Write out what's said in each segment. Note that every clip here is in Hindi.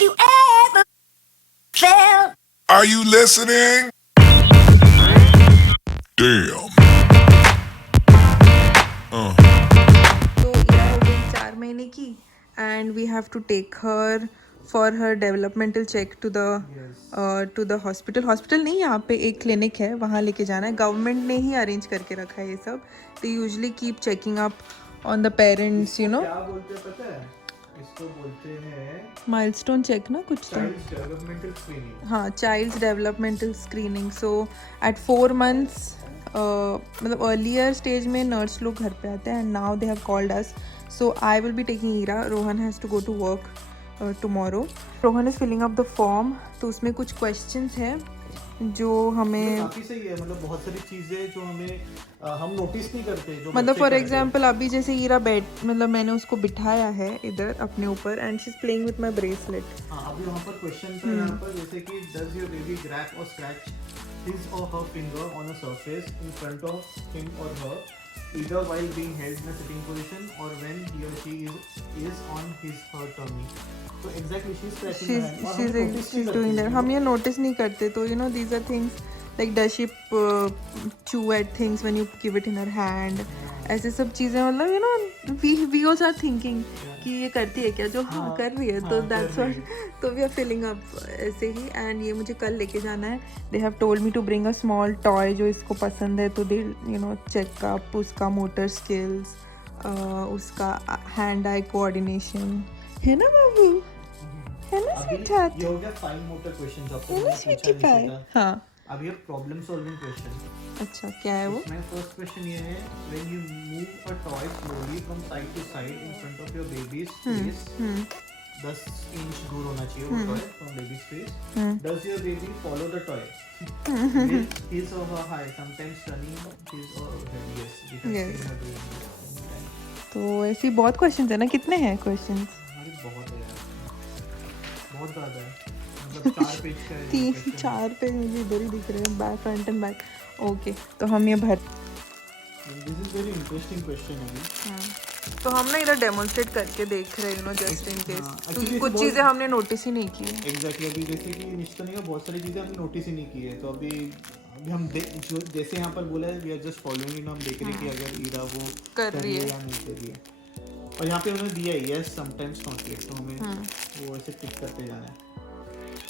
Have you ever felt? Are you listening? Damn. तो ईरा हो गई 4 महीने की and we have to take her for her developmental check to the hospital नहीं, यहाँ पे एक क्लिनिक है, वहाँ लेके जाना है। गवर्नमेंट ने ही अरेंज करके रखा है ये सब। They usually keep checking up on the parents, you know. क्या बोलते हैं पता है? इसको बोलते हैं माइलस्टोन चेक ना कुछ तो। Child developmental screening. हाँ, child's developmental screening. So at 4 months मतलब अर्लियर स्टेज में नर्स लोग घर पे आते हैं and now they have called us. So I will be taking Ira. Rohan has to go to work tomorrow. Rohan is filling up the form. तो उसमें कुछ क्वेश्चंस हैं जो हमें काफी सही है, मतलब बहुत सारी चीजें जो हमें हम नोटिस नहीं करते, जो मतलब बच्चे फॉर करते हैं। एग्जाम्पल अभी जैसे ईरा मतलब मैंने उसको बिठाया है इधर अपने ऊपर and she is playing with my bracelet. हाँ, अभी वहाँ पर क्वेश्चन था यहाँ पर, जैसे कि डज योर बेबी ग्रैब और scratch his or her finger on a surface in front of him or her, either while being held in a sitting position or when he or she is on his her tummy. So exactly she's scratching her hand. और हम notice नहीं she's करते doing that. हैं, हम ये notice नहीं करते। तो you know these are things like does she chew at things when you give it in her hand. ऐसे सब चीज़ें मतलब you know we also are thinking कि ये करती है क्या, जो हाँ कर रही है। तो that's what, तो we are filling up ऐसे ही। एंड ये मुझे कल लेके जाना है। they have told me to bring a small toy जो इसको पसंद है। तो they you know check up उसका motor skills, उसका hand eye coordination, है ना बाबू, है ना स्वीटहार्ट, ये हो गया फाइन मोटर क्वेश्चन आपको है ना स्वीटी पाई। हाँ अब ये प्रॉब्लम सॉल्विंग क्वेश्चन। अच्छा, क्या है वो? इसमें फर्स्ट क्वेश्चन ये है, when you move a toy slowly from side to side in front of your baby's face, 10 inch दूर होना चाहिए वो toy from baby's face, does your baby follow the toy with his or her eye, sometimes turning his or head? Yes, we have seen her doing. तो ऐसी बहुत क्वेश्चंस है ना। कितने हैं क्वेश्चंस? अरे बहुत है यार, बहुत ज़्यादा है, मतलब 4 पेज का है। 3-4 पे मुझे इधर ही दिख रहे हैं, back, front end back. Okay, तो हम ये भर। This is very interesting question है। तो हम ना इधर डेमोन्स्ट्रेट करके देख रहे हैं, you know, just in case, क्योंकि कुछ चीज़ें हमने नोटिस ही नहीं की। एग्जैक्टली, अभी जैसे कि निश्चित नहीं, बहुत सारी चीज़ें हमने नोटिस ही नहीं की है। तो अभी हम जो जैसे यहाँ पर बोला है, we are just following it. हम देख रहे हैं कि अगर ईरा वो कर रही है या नहीं कर रही है। और यहाँ पे उन्होंने दिया है यस समटाइम्स नॉट येट, तो हमें वो ऐसे टिक करते जाना है।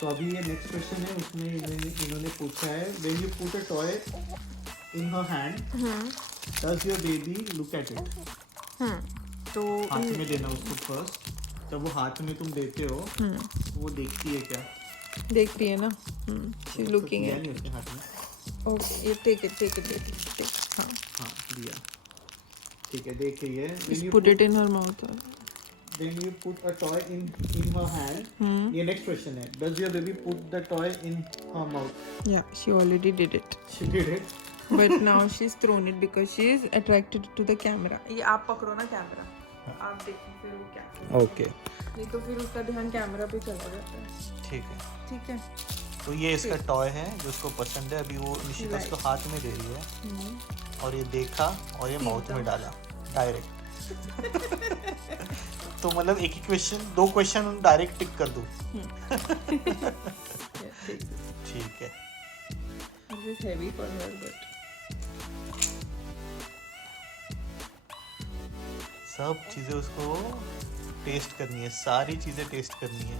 तो अभी ये नेक्स्ट क्वेश्चन है, उसमें इन्होंने पूछा है, when you put a toy in her hand, does your baby look at it? तो हाथ में देना उसको फर्स्ट। जब वो हाथ में तुम देते हो, वो देखती है क्या? देख रही है ना। शी इज लुकिंग दिया एट। नहीं उसने हाथ में। ओके, ये टेक इट। हाँ, हाँ दिया, ठीक है, देख रही है। just put it in her mouth. When you put a toy in her hand, ये next question है, does your baby put the toy in her mouth? Yeah, she already did it. She did it. But now she's thrown it because she is attracted to the camera. ये आप पकड़ो ना कैमरा, आप देखिए फिर वो क्या करता है। Okay, नहीं तो फिर उसका ध्यान कैमरा पे चला जाता है। ठीक है। तो ये इसका टॉय है जो उसको पसंद है। अभी वो निशिता उसको हाथ में दे रही है, और ये देखा और ये माउथ में डाला डायरेक्ट। तो मतलब एक ही क्वेश्चन, 2 क्वेश्चन डायरेक्ट टिक कर दूं। ठीक है। This is heavy for her, but सब चीज़ें उसको टेस्ट करनी है, सारी चीज़ें टेस्ट करनी है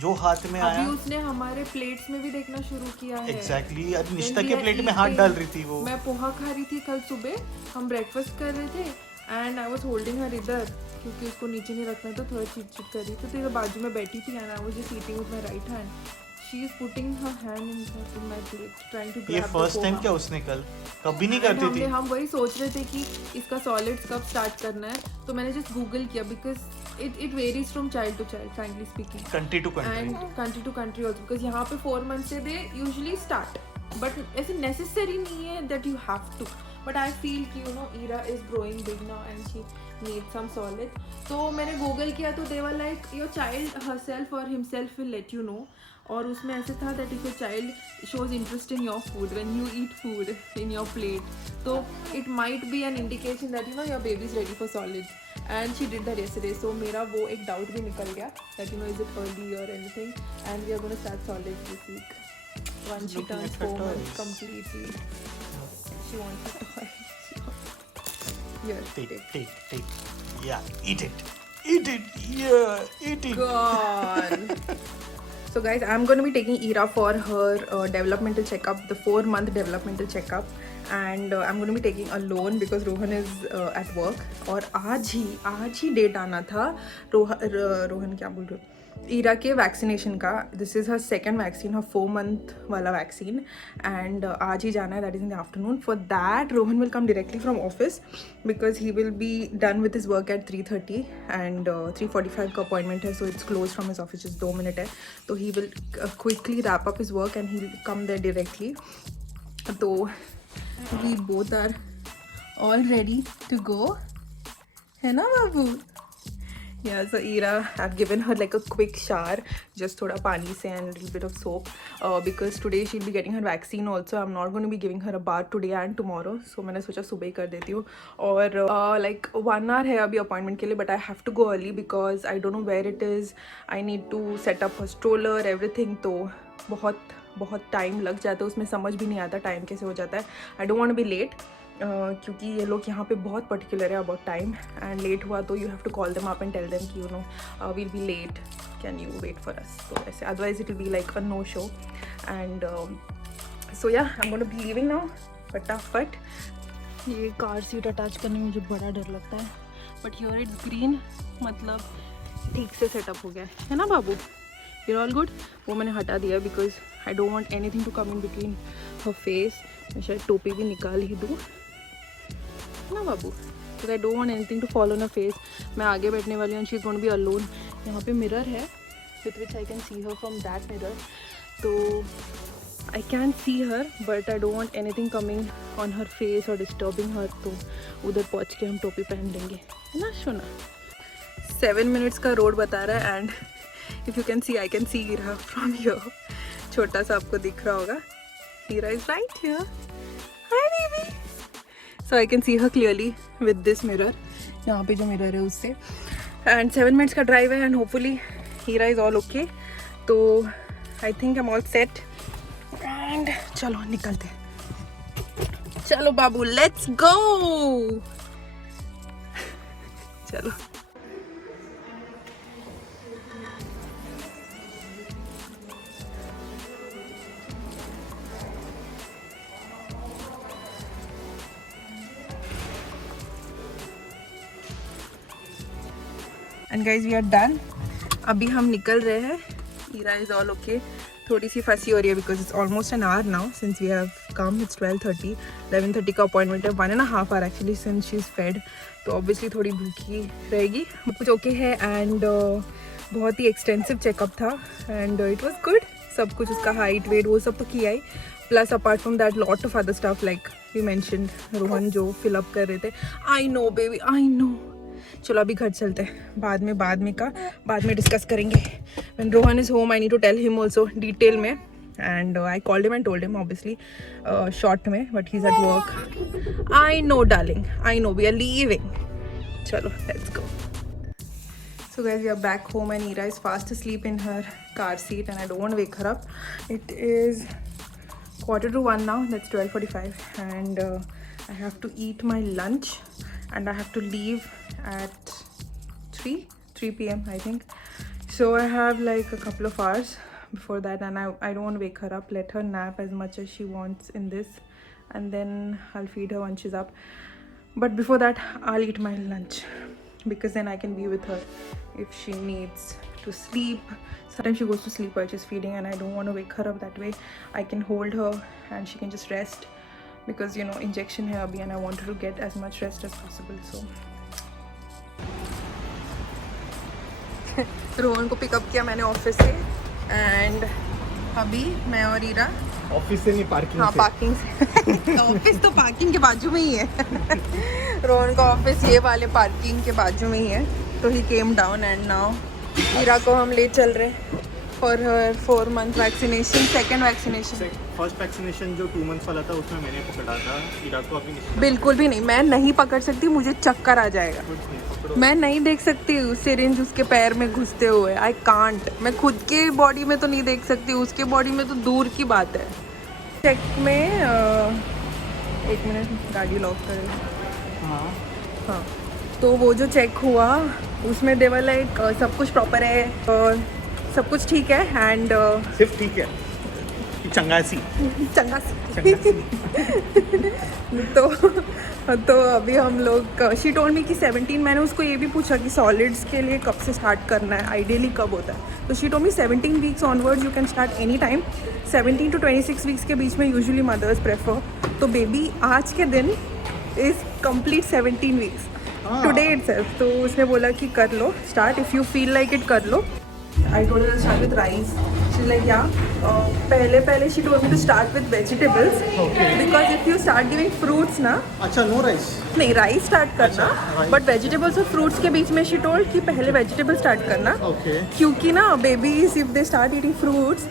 जो हाथ में आया। अभी उसने हमारे प्लेट्स में भी देखना शुरू किया है। एग्जैक्टली, अभी निशिता के प्लेट में हाथ डाल रही थी वो। मैं पोहा खा रही थी कल सुबह, हम ब्रेकफास्ट कर रहे थे एंड आई वाज होल्डिंग हर इधर, क्योंकि उसको नीचे नहीं रखना था, थोड़ा चिट कर रही थी। तो ये बाजू में बैठी थी and I was just eating with my right hand. She is putting her hand in my plate trying to grab. ये फर्स्ट टाइम क्या उसने कल कभी नहीं करती थी। हम वही सोच रहे थे कि इसका सॉलिड्स कब स्टार्ट करना है, तो मैंने जस्ट गूगल किया because it varies from child to child, frankly speaking, country to country and country to country also, because यहाँ पे 4 months से दे यूजुअली स्टार्ट, बट ऐसे नेसेसरी नहीं है that you have to. But I feel कि you know Ira is growing big now and she need some solid. तो मैंने गूगल किया तो they were like your child herself और himself will let you know. और उसमें ऐसे था that if your child shows interest in your food when you eat food in your plate, तो it might be an indication that you know your baby is ready for solids. And she did that yesterday. So मेरा वो एक डाउट भी निकल गया that you know is it early और anything. And we are gonna start solids this week once she turns 4 months completely. She wants a toy. Here, Take. Yeah, eat it. Yeah, eat it. Gone. So guys, I'm going to be taking Ira for her developmental checkup, the 4-month developmental checkup, and I'm going to be taking alone because Rohan is at work. और आज ही डेट आना था रोहन क्या बोल रहे हो, ईरा के वैक्सीनेशन का. This is her second vaccine, her 4 month वाला वैक्सीन. एंड आज ही जाना है, that is in the afternoon. For that Rohan will come directly from office because he will be done with his work at 3:30 and 3:45 का अपॉइंटमेंट है. So it's close from his office, just 2 minutes है. तो he will quickly wrap up his work and he will come there directly. तो we both are all ready to go, है ना बाबू? Yeah, so Ira, I've given her like a quick shower, just thoda pani se and a little bit of soap because today she'll be getting her vaccine also. I'm not going to be giving her a bath today and tomorrow. So मैंने सोचा सुबह ही कर देती हूँ. और like 1 hour है अभी appointment के लिए, but I have to go early because I don't know where it is. I need to set up her stroller, everything. तो बहुत टाइम लग जाता है, उसमें समझ भी नहीं आता टाइम कैसे हो जाता है. I don't want to be late. क्योंकि ये लोग यहाँ पे बहुत पर्टिकुलर है अबाउट टाइम. एंड लेट हुआ तो you have to call them up and tell them कि you know will be late, can you wait for us. तो ऐसे otherwise it will be like a no show. And so yeah I am gonna be leaving now फटाफट. ये कार सीट अटैच करने में मुझे बड़ा डर लगता है, बट हियर इट्स ग्रीन, मतलब ठीक से सेटअप हो गया है ना बाबू? Your all good. वो मैंने हटा दिया because I don't want anything to come in between her face. मैं शायद टोपी भी निकाल ही दूँ ना बाबू, तो I don't want anything to follow on face. मैं आगे बैठने वाली हूँ, she is going to be alone. यहाँ पे मिरर है with which I can see her from that mirror. तो I can see her but I don't want anything coming on her face और डिस्टर्बिंग हर. तो उधर पहुँच के हम टोपी पहन लेंगे, है ना सोना? 7 minutes का रोड बता रहा है. And if you can see, I can see Ira from here. छोटा सा आपको दिख रहा होगा. Ira is right here. Hi baby. So I can see her clearly with this mirror. यहाँ पे जो mirror है उससे. And 7 minutes का drive है and hopefully Hira is all okay. तो I think I'm all set. And चलो निकलते. चलो बाबू, let's go. चलो. And guys we are done. अभी हम निकल रहे हैं. Ira is all okay. थोड़ी सी फंसी हो रही है because it's almost an hour now since we have come. It's 12:30. 11:30 का अपॉइंटमेंट है. 1.5 hour actually since she is fed. तो ऑब्वियसली थोड़ी भूखी रहेगी. कुछ ओके है. एंड बहुत ही एक्सटेंसिव चेकअप था एंड इट वॉज गुड. सब कुछ उसका हाइट वेट वो सब तो किया ही. Plus apart from that lot of other staff like we mentioned Rohan जो फिलअप कर रहे थे. I know baby, I know. चलो अभी घर चलते हैं. बाद में डिस्कस करेंगे. When Rohan is home I need to tell him also detail में. And I called him and told him obviously short में, but he is at work. I know darling, I know. We are leaving. चलो let's go. So guys, we are back home and Ira is fast asleep in her car seat and I don't want to wake her up. It is 1:45 now. That's 12:45 and I have to eat my lunch and I have to leave at 3 p.m. I think. So I have like a couple of hours before that and I don't want to wake her up. Let her nap as much as she wants in this and then I'll feed her once she's up. But before that, I'll eat my lunch because then I can be with her if she needs to sleep. Sometimes she goes to sleep while she's feeding and I don't want to wake her up that way. I can hold her and she can just rest because you know injection hai abhi and I want her to get as much rest as possible. So Rohan को पिकअप किया मैंने ऑफिस से एंड अभी मैं और ईरा ऑफिस से नहीं, पार्किंग हाँ से। पार्किंग से ऑफिस तो पार्किंग के बाजू में ही है रोहन का ऑफिस ये वाले पार्किंग के बाजू में ही है। तो he came down and now Ira को हम ले चल रहे for her 4 month vaccination, second vaccination. First vaccination जो 2 months वाला था उसमें मैंने पकड़ा था, ईरा को अभी नहीं। बिल्कुल भी नहीं, मैं नहीं पकड़ सकती, मुझे चक्कर आ जाएगा। कुछ नहीं, पकड़ो। मैं नहीं देख सकती सिरिंज उसके पैर में घुसते हुए, आई कांट। मैं खुद के बॉडी में तो नहीं देख सकती, उसके बॉडी में तो दूर की बात है। चेक में 1 मिनट गाड़ी लॉक करें। हाँ हाँ तो वो जो चेक हुआ उसमें देवर लाइक सब कुछ प्रॉपर है और सब कुछ ठीक है एंड सिर्फ ठीक है, चंगासी चंगा तो अभी हम लोग शी टोल्ड मी कि 17, मैंने उसको ये भी पूछा कि सॉलिड्स के लिए कब से स्टार्ट करना है, आइडियली कब होता है। तो she told me 17 weeks onwards you can start any time. 17 to 26 weeks के बीच में यूजुअली मदर्स प्रेफर। तो बेबी आज के दिन is complete 17 weeks today itself. तो उसने बोला कि कर लो start, if you feel like it कर लो। I told her to start with rice. She's like, yeah. पहले she told me to start with vegetables. Okay. Because if you start giving fruits ना, अच्छा, नो राइस। नहीं राइस स्टार्ट करना, rice. बट वेजिटेबल्स और फ्रूट्स के बीच में she told कि पहले वेजिटेबल स्टार्ट करना। ओके। क्योंकि ना babies if they start eating fruits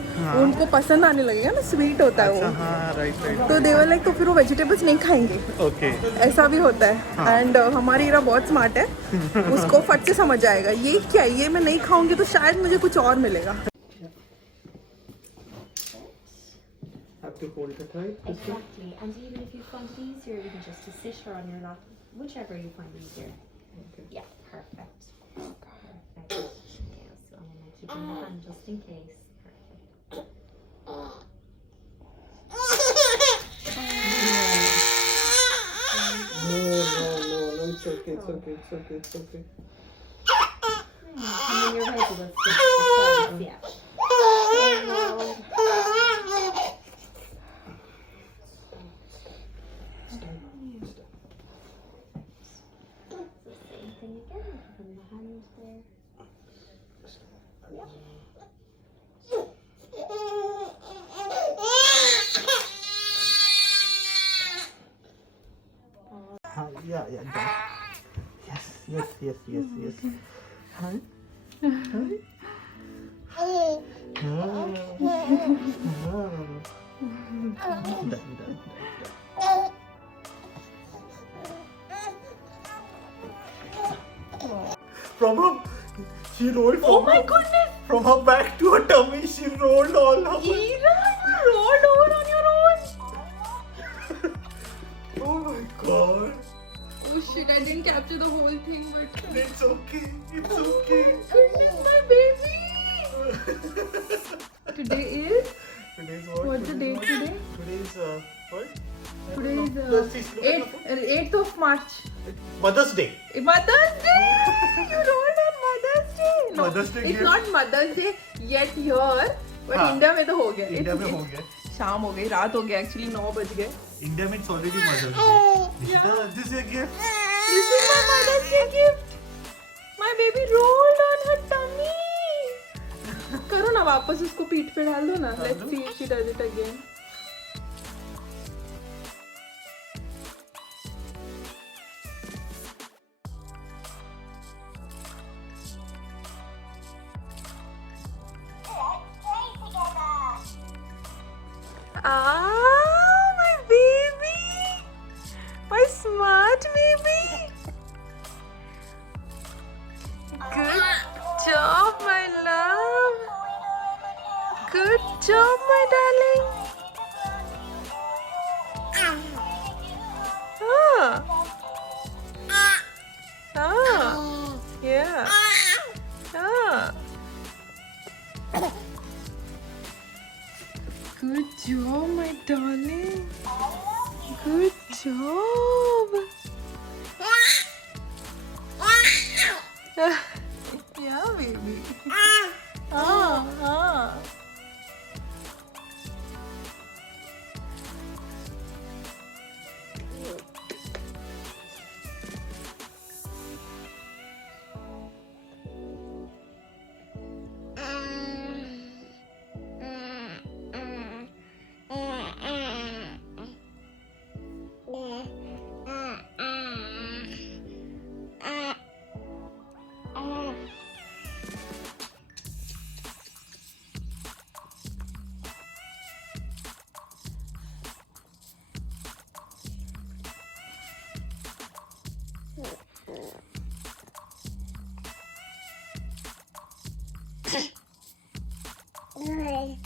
उनको पसंद आने लगेगा ना, स्वीट होता है वो। हाँ राइट। तो देवर लाइक तो फिर वो वेजिटेबल्स नहीं खाएंगे, ओके। ऐसा भी होता है। एंड हमारी ईरा बहुत स्मार्ट है, उसको फट से समझ आएगा ये क्या है, ये मैं नहीं खाऊंगी तो शायद मुझे कुछ और मिलेगा। Have to hold it right. Exactly, and even if you find it easier, you can just assist her on your lap, whichever you find easier. Yeah, perfect. Perfect. Okay, so I'm gonna keep in the hand just in case. Perfect. No, it's okay. And when you're ready, let's switch the sides. Yeah. So same thing again. From the hand there. Yeah, done. Yes. Hi. Done. From her, she rolled. Oh my goodness! From her back to her tummy, she rolled all her. Ira, you rolled over on your own. Oh my god. Oh shit, I didn't capture the whole thing, but It's okay. goodness, my baby. Today is Today's what? what's the date today? Today's what? Today is Just see, look at the 8th of March. Mother's Day. Mother's Day! You rolled on Mother's Day. No, Mother's Day it's gift. not Mother's Day yet here, but हाँ, इंडिया में तो हो गया। इंडिया में हो गया। शाम हो गई, रात हो गया, एक्चुअली 9 बज गए। India means already Mother's Day. Nishita, this is your gift. This is my Mother's Day gift. My baby rolled on her tummy. करो ना वापस उसको पीठ पे डाल दो ना। Let's see if she does it again. Ah, my baby, my smart baby. Good job, my love. Good job, my darling. Yeah. Good job, my darling. Good job. Yeah, baby. Bye.